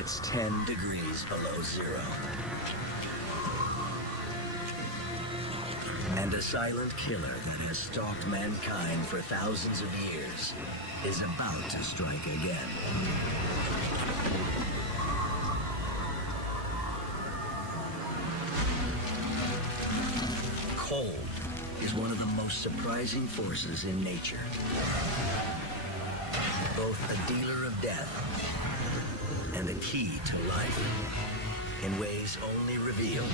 It's 10 degrees below zero. And a silent killer that has stalked mankind for thousands of years is about to strike again. Cold is one of the most surprising forces in nature. Both a dealer of death and a key to life in ways only revealed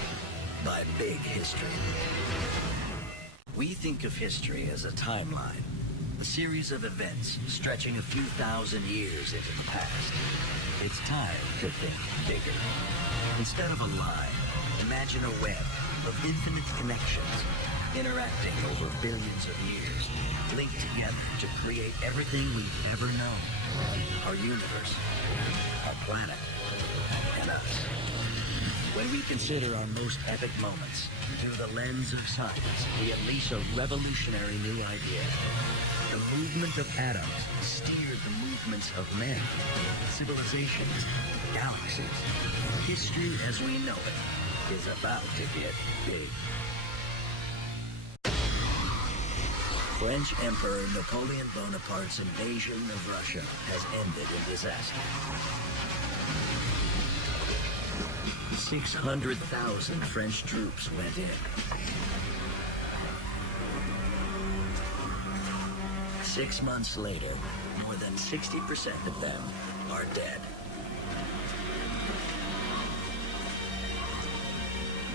by big history. We think of history as a timeline, a series of events stretching a few thousand years into the past. It's time to think bigger. Instead of a line, imagine a web of infinite connections interacting over billions of years, linked together to create everything we've ever known. Our universe, our planet, and us. When we consider our most epic moments through the lens of science, we unleash a revolutionary new idea. The movement of atoms steered the movements of men, civilizations, galaxies. History as we know it is about to get big. French Emperor Napoleon Bonaparte's invasion of Russia has ended in disaster. 600,000 French troops went in. 6 months later, more than 60% of them are dead.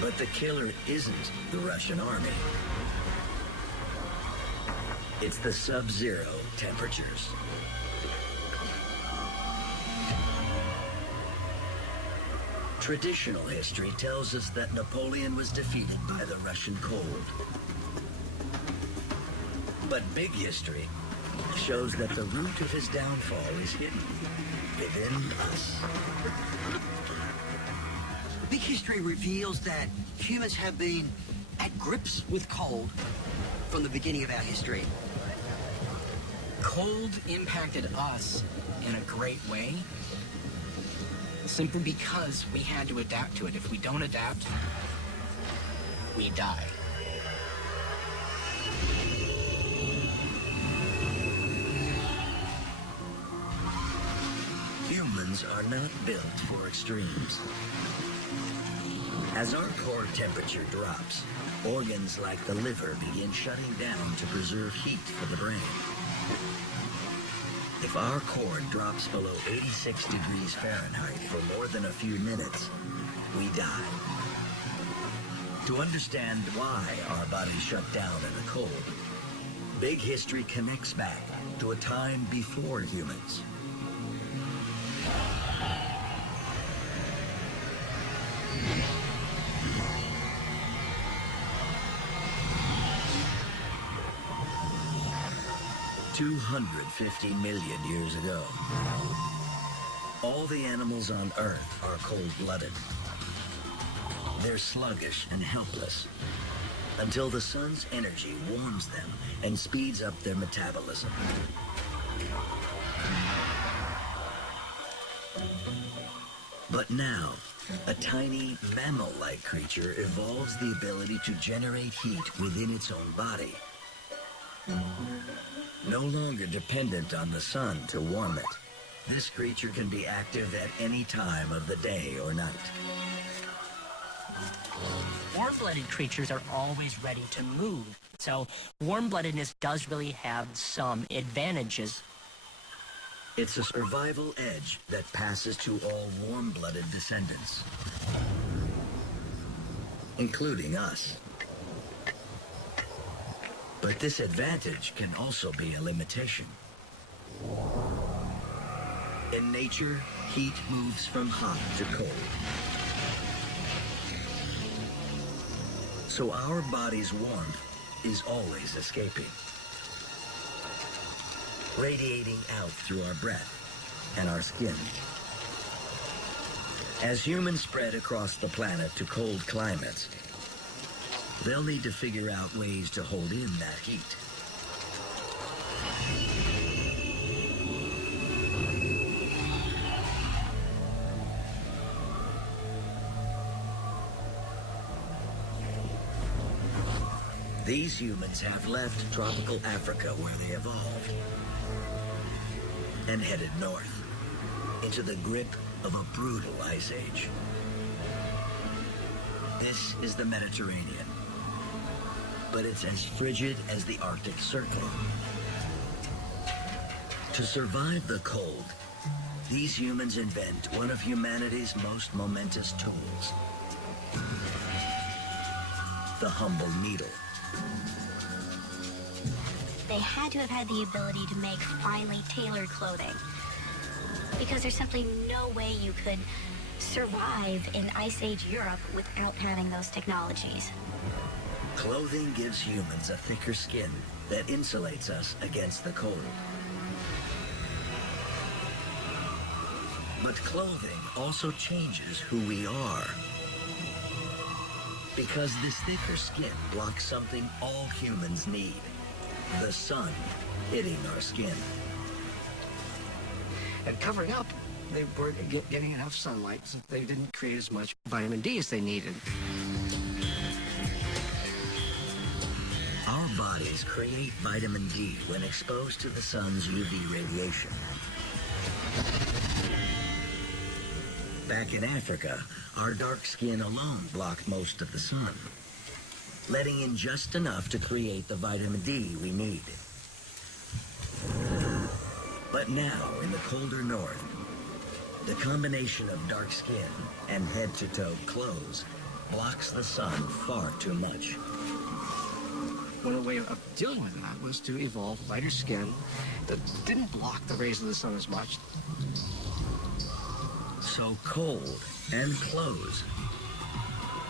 But the killer isn't the Russian army. It's the sub-zero temperatures. Traditional history tells us that Napoleon was defeated by the Russian cold. But big history shows that the root of his downfall is hidden within us. Big history reveals that humans have been at grips with cold from the beginning of our history. Cold impacted us in a great way, simply because we had to adapt to it. If we don't adapt, we die. Humans are not built for extremes. As our core temperature drops, organs like the liver begin shutting down to preserve heat for the brain. If our core drops below 86 degrees Fahrenheit for more than a few minutes, we die. To understand why our bodies shut down in the cold, big history connects back to a time before humans. $250 million years ago. All the animals on Earth are cold-blooded. They're sluggish and helpless until the sun's energy warms them and speeds up their metabolism. But now, a tiny mammal-like creature evolves the ability to generate heat within its own body. No longer dependent on the sun to warm it, this creature can be active at any time of the day or night. Warm-blooded creatures are always ready to move, so warm-bloodedness does really have some advantages. It's a survival edge that passes to all warm-blooded descendants, including us. But this advantage can also be a limitation. In nature, heat moves from hot to cold. So our body's warmth is always escaping, radiating out through our breath and our skin. As humans spread across the planet to cold climates, they'll need to figure out ways to hold in that heat. These humans have left tropical Africa where they evolved and headed north into the grip of a brutal ice age. This is the Mediterranean, but it's as frigid as the Arctic Circle. To survive the cold, these humans invent one of humanity's most momentous tools, the humble needle. They had to have had the ability to make finely tailored clothing, because there's simply no way you could survive in Ice Age Europe without having those technologies. Clothing gives humans a thicker skin that insulates us against the cold. But clothing also changes who we are. Because this thicker skin blocks something all humans need: the sun hitting our skin. And covering up, they weren't getting enough sunlight, so they didn't create as much vitamin D as they needed. Our bodies create vitamin D when exposed to the sun's UV radiation. Back in Africa, our dark skin alone blocked most of the sun, letting in just enough to create the vitamin D we need. But now, in the colder north, the combination of dark skin and head-to-toe clothes blocks the sun far too much. One way of dealing with that was to evolve lighter skin that didn't block the rays of the sun as much. So cold and clothes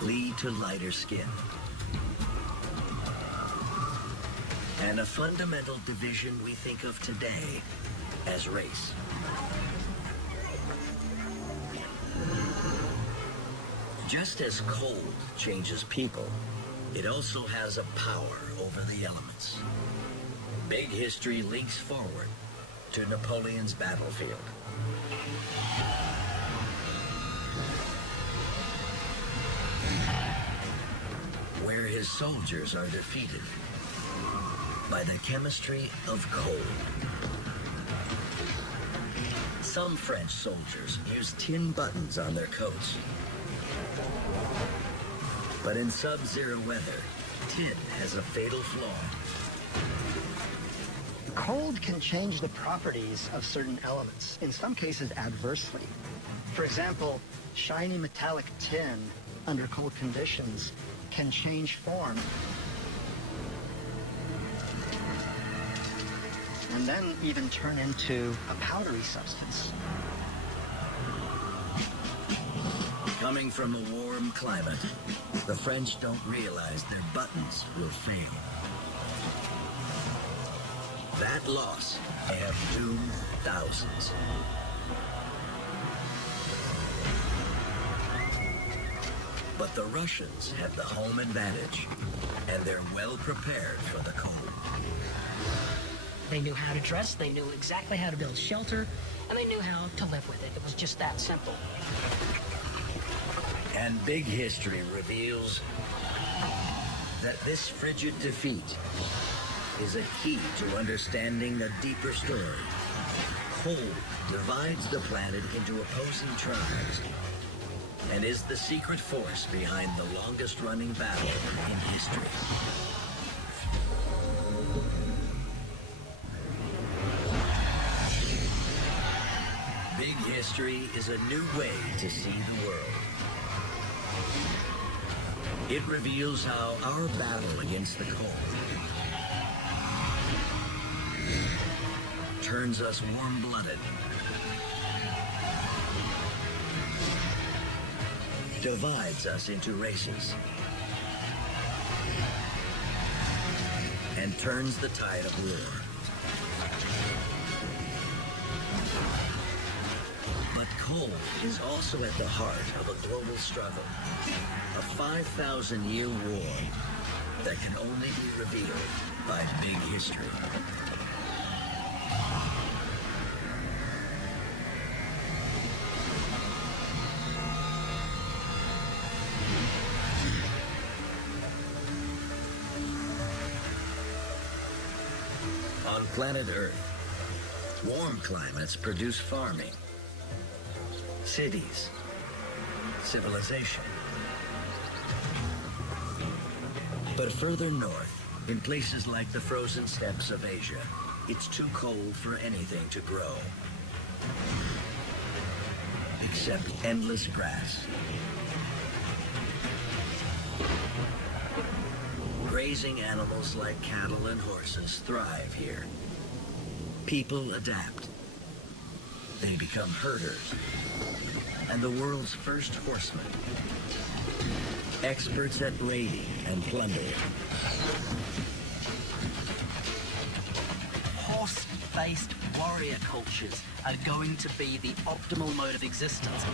lead to lighter skin. And a fundamental division we think of today as race. Just as cold changes people, it also has a power over the elements. Big history links forward to Napoleon's battlefield. Where his soldiers are defeated by the chemistry of cold. Some French soldiers use tin buttons on their coats. But in sub-zero weather, tin has a fatal flaw. Cold can change the properties of certain elements, in some cases adversely. For example, shiny metallic tin under cold conditions can change form and then even turn into a powdery substance. Coming from a warm climate, the French don't realize their buttons will fail. That loss may have doomed thousands. But the Russians have the home advantage, and they're well prepared for the cold. They knew how to dress, they knew exactly how to build shelter, and they knew how to live with it. It was just that simple. And big history reveals that this frigid defeat is a key to understanding a deeper story. Cold divides the planet into opposing tribes and is the secret force behind the longest-running battle in history. Big history is a new way to see the world. It reveals how our battle against the cold turns us warm-blooded, divides us into races, and turns the tide of war. But cold is also at the heart of a global struggle, a 5,000-year war that can only be revealed by big history. Planet Earth. Warm climates produce farming, cities, civilization. But further north, in places like the frozen steppes of Asia, it's too cold for anything to grow. Except endless grass. Grazing animals like cattle and horses thrive here. People adapt. They become herders. And the world's first horsemen. Experts at raiding and plundering. Horse-based warrior cultures are going to be the optimal mode of existence.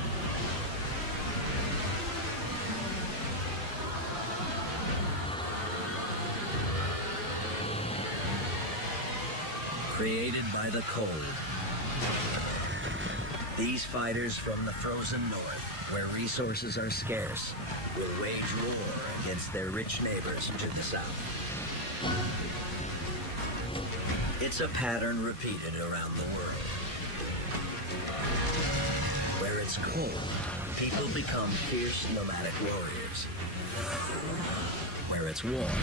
Created by the cold. These fighters from the frozen north, where resources are scarce, will wage war against their rich neighbors to the south. It's a pattern repeated around the world. Where it's cold, people become fierce nomadic warriors. Where it's warm,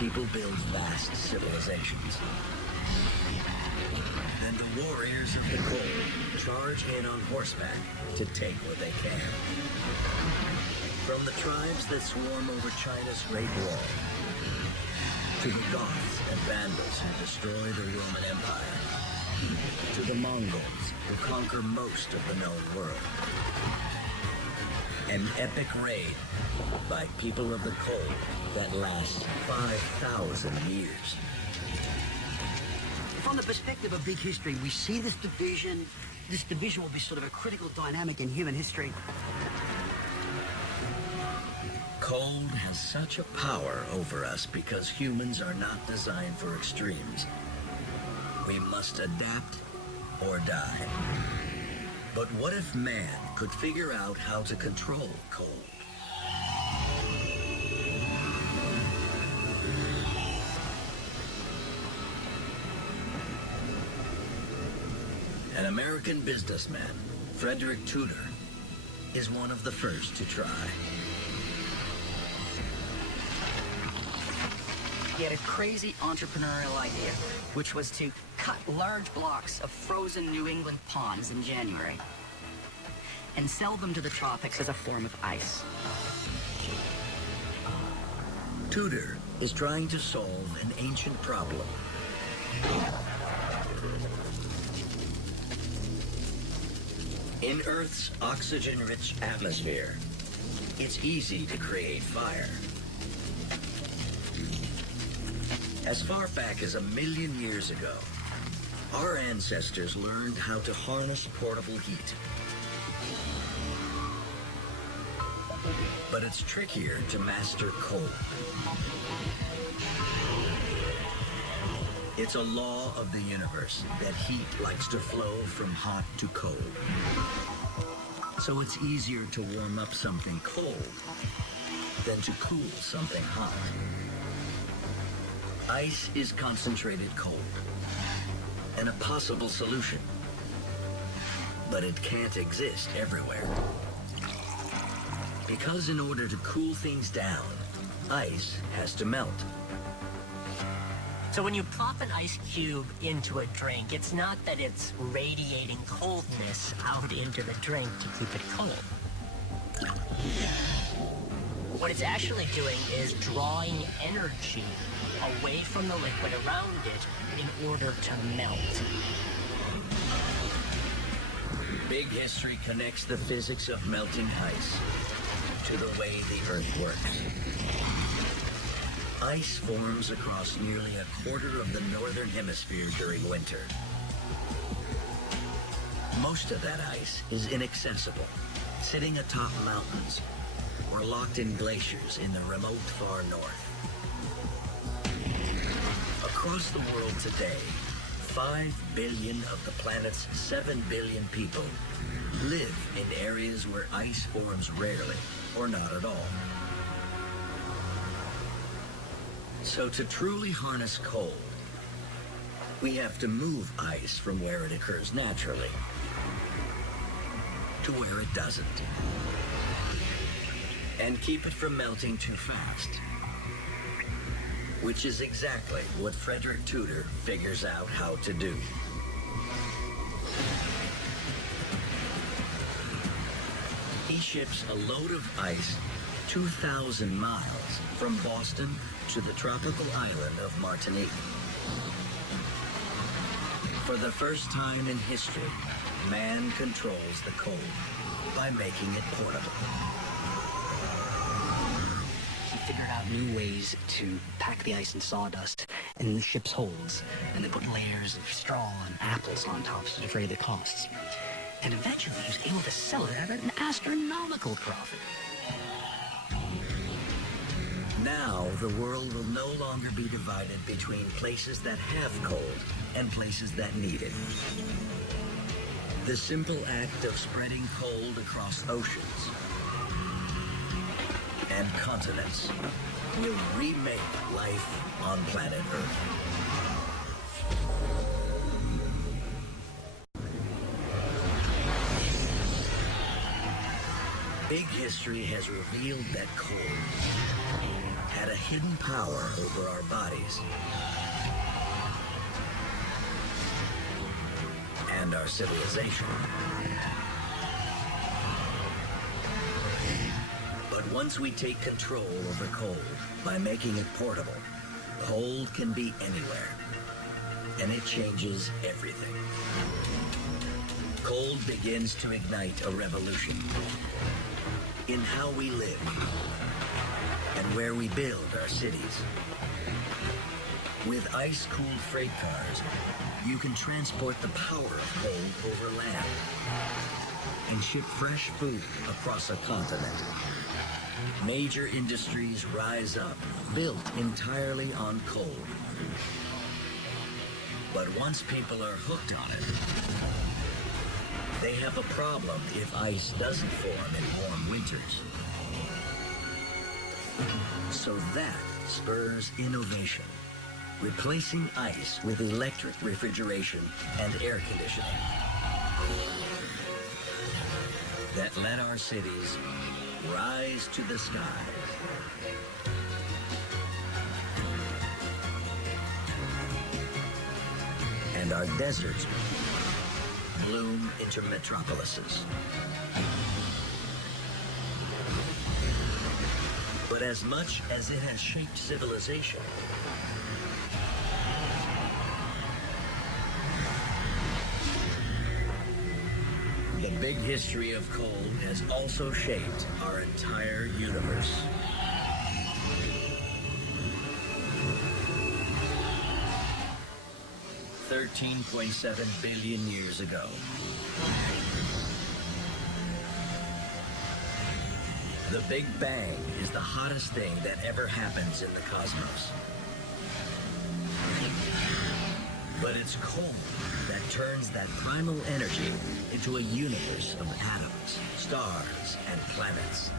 people build vast civilizations. And the warriors of the cold charge in on horseback to take what they can. From the tribes that swarm over China's Great Wall, to the Goths and Vandals who destroy the Roman Empire, to the Mongols who conquer most of the known world. An epic raid by people of the cold that lasts 5,000 years. From the perspective of big history, we see this division. This division will be sort of a critical dynamic in human history. Cold has such a power over us because humans are not designed for extremes. We must adapt or die. But what if man could figure out how to control cold? An American businessman, Frederick Tudor, is one of the first to try. He had a crazy entrepreneurial idea, which was to cut large blocks of frozen New England ponds in January and sell them to the tropics as a form of ice. Tudor is trying to solve an ancient problem. In Earth's oxygen-rich atmosphere, it's easy to create fire. As far back as 1 million years ago, our ancestors learned how to harness portable heat. But it's trickier to master cold. It's a law of the universe that heat likes to flow from hot to cold. So it's easier to warm up something cold than to cool something hot. Ice is concentrated cold, and a possible solution. But it can't exist everywhere. Because in order to cool things down, ice has to melt. So when you plop an ice cube into a drink, it's not that it's radiating coldness out into the drink to keep it cold. What it's actually doing is drawing energy away from the liquid around it in order to melt. Big history connects the physics of melting ice to the way the Earth works. Ice forms across nearly a quarter of the northern hemisphere during winter. Most of that ice is inaccessible, sitting atop mountains or locked in glaciers in the remote far north. Across the world today, 5 billion of the planet's 7 billion people live in areas where ice forms rarely or not at all. So to truly harness cold, We have to move ice from where it occurs naturally to where it doesn't. And keep it from melting too fast. Which is exactly what Frederick Tudor figures out how to do. He ships a load of ice 2,000 miles from Boston to the tropical island of Martinique. For the first time in history, man controls the cold by making it portable. He figured out new ways to pack the ice in sawdust in the ship's holds, and they put layers of straw and apples on top to defray the costs. And eventually he was able to sell it at an astronomical profit. Now, the world will no longer be divided between places that have cold and places that need it. The simple act of spreading cold across oceans and continents will remake life on planet Earth. Big history has revealed that cold had a hidden power over our bodies and our civilization. But once we take control over cold by making it portable, cold can be anywhere, and it changes everything. Cold begins to ignite a revolution in how we live and where we build our cities. With ice-cooled freight cars, you can transport the power of cold over land and ship fresh food across a continent. Major industries rise up, built entirely on cold. But once people are hooked on it, they have a problem if ice doesn't form in warm winters. So that spurs innovation, replacing ice with electric refrigeration and air conditioning that let our cities rise to the skies. And our deserts bloom into metropolises. But as much as it has shaped civilization, the big history of cold has also shaped our entire universe. $13.7 billion years ago. The Big Bang is the hottest thing that ever happens in the cosmos. But it's cold that turns that primal energy into a universe of atoms, stars, and planets.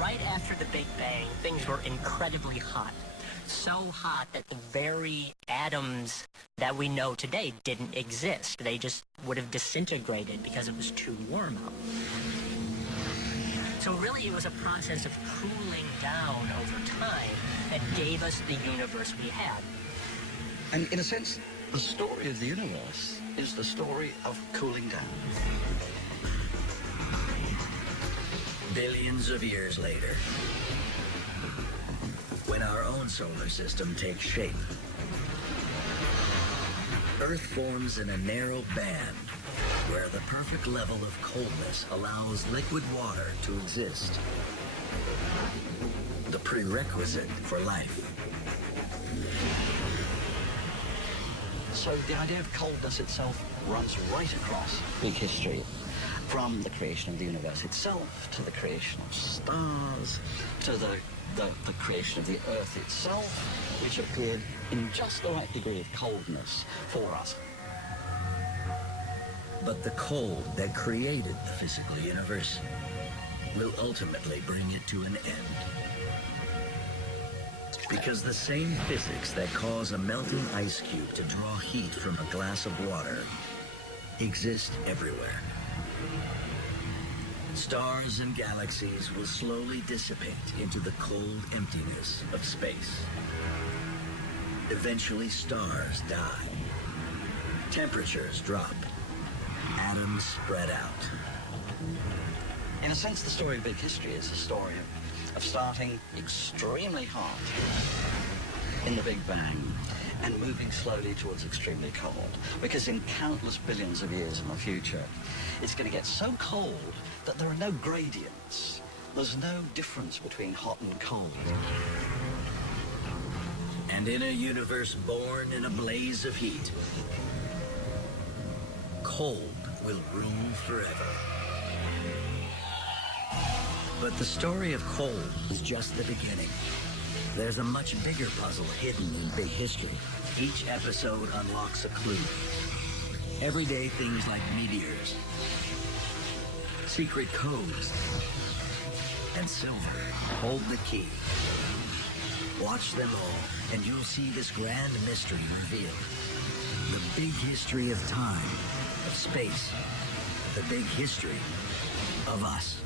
Right after the Big Bang, things were incredibly hot. So hot that the very atoms that we know today didn't exist. They just would have disintegrated because it was too warm out. So really it was a process of cooling down over time that gave us the universe we had. And in a sense, the story of the universe is the story of cooling down. Billions of years later, when our own solar system takes shape, Earth forms in a narrow band where the perfect level of coldness allows liquid water to exist. The prerequisite for life. So the idea of coldness itself runs right across big history, from the creation of the universe itself to the creation of stars to the creation of the Earth itself, which appeared in just the right degree of coldness for us. But the cold that created the physical universe will ultimately bring it to an end. Because the same physics that cause a melting ice cube to draw heat from a glass of water exist everywhere. Stars and galaxies will slowly dissipate into the cold emptiness of space. Eventually, stars die. Temperatures drop. Atoms spread out. In a sense, the story of big history is a story of starting extremely hot in the Big Bang and moving slowly towards extremely cold. Because in countless billions of years in the future, it's going to get so cold that there are no gradients. There's no difference between hot and cold. And in a universe born in a blaze of heat, cold will rule forever. But the story of cold is just the beginning. There's a much bigger puzzle hidden in big history. Each episode unlocks a clue. Everyday things like meteors, secret codes, and silver hold the key. Watch them all, and you'll see this grand mystery revealed. The big history of time, of space, the big history of us.